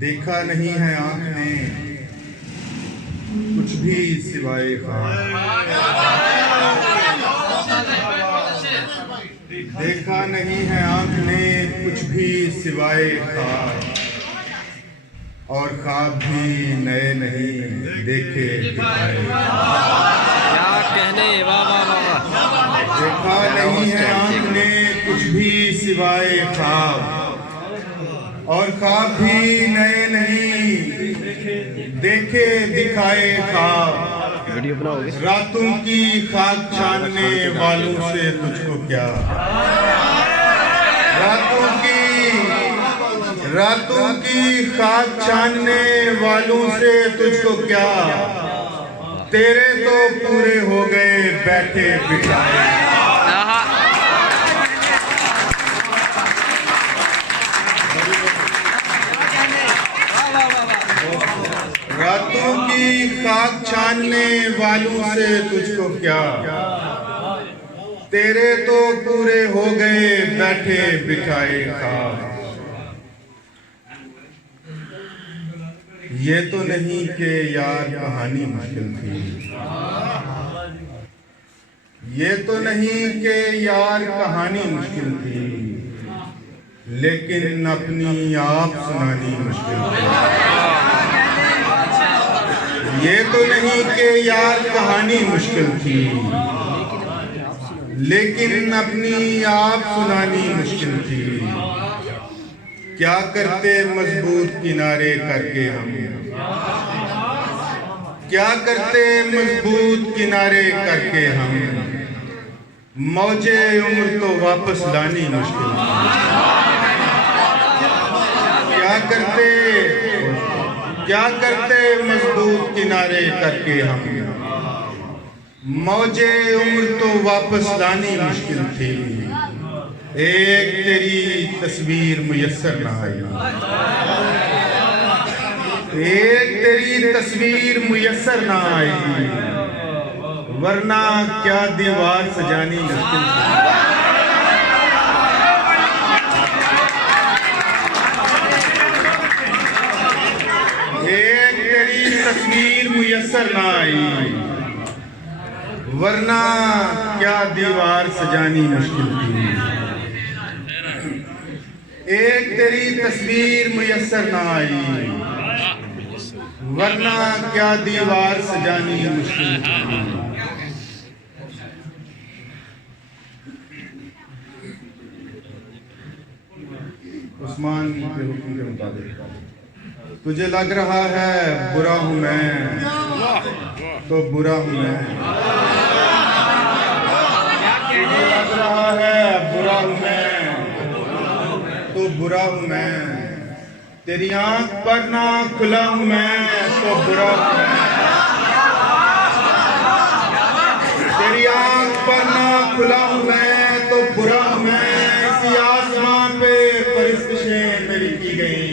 देखा नहीं है आँख ने कुछ भी सिवाय ख्वाब। देखा नहीं है आँख ने कुछ भी सिवाय ख्वाब, और ख्वाब भी नए नहीं देखे दिखाए। क्या कहने, वाह वाह वाह। देखा नहीं है आँख ने कुछ भी सिवाय ख्वाब, और ख्वाब भी नए नहीं देखे दिखाए ख्वाब। वीडियो बनाओगे? रातों की खाक छानने वालों से तुझको क्या, रातों की खाक छानने वालों से तुझको क्या, तेरे तो पूरे हो गए बैठे बिठाए। रातों की खाक छानने वालों से तुझको क्या, तेरे तो पूरे हो गए बैठे बिठाए ख्वाब। ये तो नहीं कि यार कहानी मुश्किल थी, ये तो नहीं कि यार कहानी मुश्किल थी, लेकिन अपनी आप सुनानी मुश्किल थी। ये तो नहीं कि यार कहानी मुश्किल थी, लेकिन अपनी आप सुनानी मुश्किल थी। क्या करते मजबूत किनारे करके हम, क्या करते मजबूत किनारे करके हम, मौजे उम्र तो वापस लानी मुश्किल थी। क्या करते मजबूत किनारे करके हम, मौजे उम्र तो वापस लानी मुश्किल थी। एक तेरी तस्वीर मुयस्सर ना आई, एक तेरी तस्वीर मुयस्सर ना आई, वरना क्या दीवार सजानी मुश्किल थी। एक तेरी तस्वीर मुयस्सर ना आई, वरना क्या दीवार सजानी मुश्किल थी। एक तेरी तस्वीर मुयस्सर ना आई, वरना क्या दीवार सजानी मुश्किल थी। उस्मान के हुक्म के मुताबिक तुझे लग रहा है बुरा हूं मैं, तो बुरा हूं मैं। तुझे लग रहा है बुरा हूं मैं, तो बुरा हूं मैं। तेरी आंख पर ना खुला हूं मैं, तो बुरा हूं मैं। तेरी आंख पर ना खुला हूं मैं, तो बुरा हूं मैं। इसी आसमान पे परिश्तें मेरी की गई,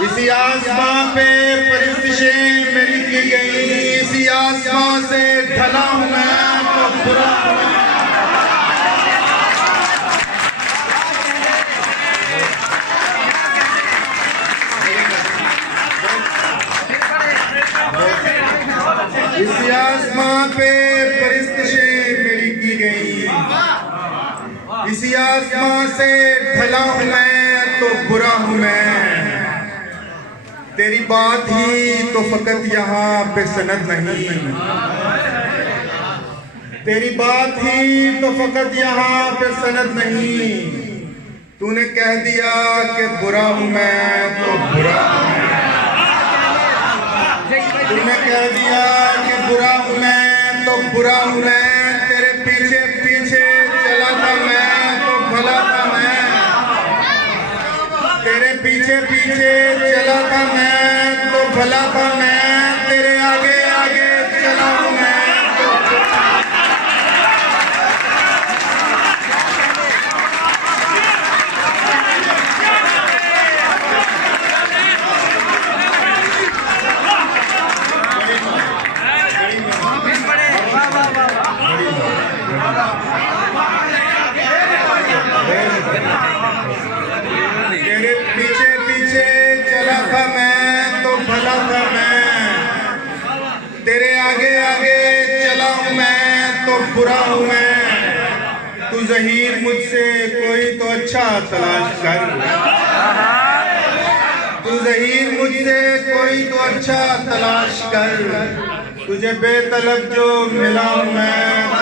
इसी आसमान पे परिश्तें मेरी की गई। इसी आसमान से ढला हूं मैं, तो बुरा हूं मैं। इसी आसमान पे परिश्तें मेरी की गई, इसी आसमान से ढला हूं मैं, तो बुरा हूं मैं। तेरी बात ही तो फकत यहाँ पे सनद नहीं, तेरी बात ही तो फकत यहाँ पे सनद नहीं। तूने कह दिया कि बुरा हूं मैं, तो बुरा हूं मैं। तूने कह दिया कि बुरा हूं मैं, तो बुरा हूं मैं। तेरे पीछे पीछे चला था मैं, तो भला था मैं। तेरे पीछे पीछे चला था मैं, तो भला था मैं। तेरे आगे आगे चला हूं मैं, तो तेरे पीछे आगे आगे चला हूं मैं तो बुरा हूं मैं, तू ज़हीर मुझसे कोई तो अच्छा तलाश कर। तू ज़हीर मुझसे कोई तो अच्छा तलाश कर, तुझे बेतलब जो मिला हूं मैं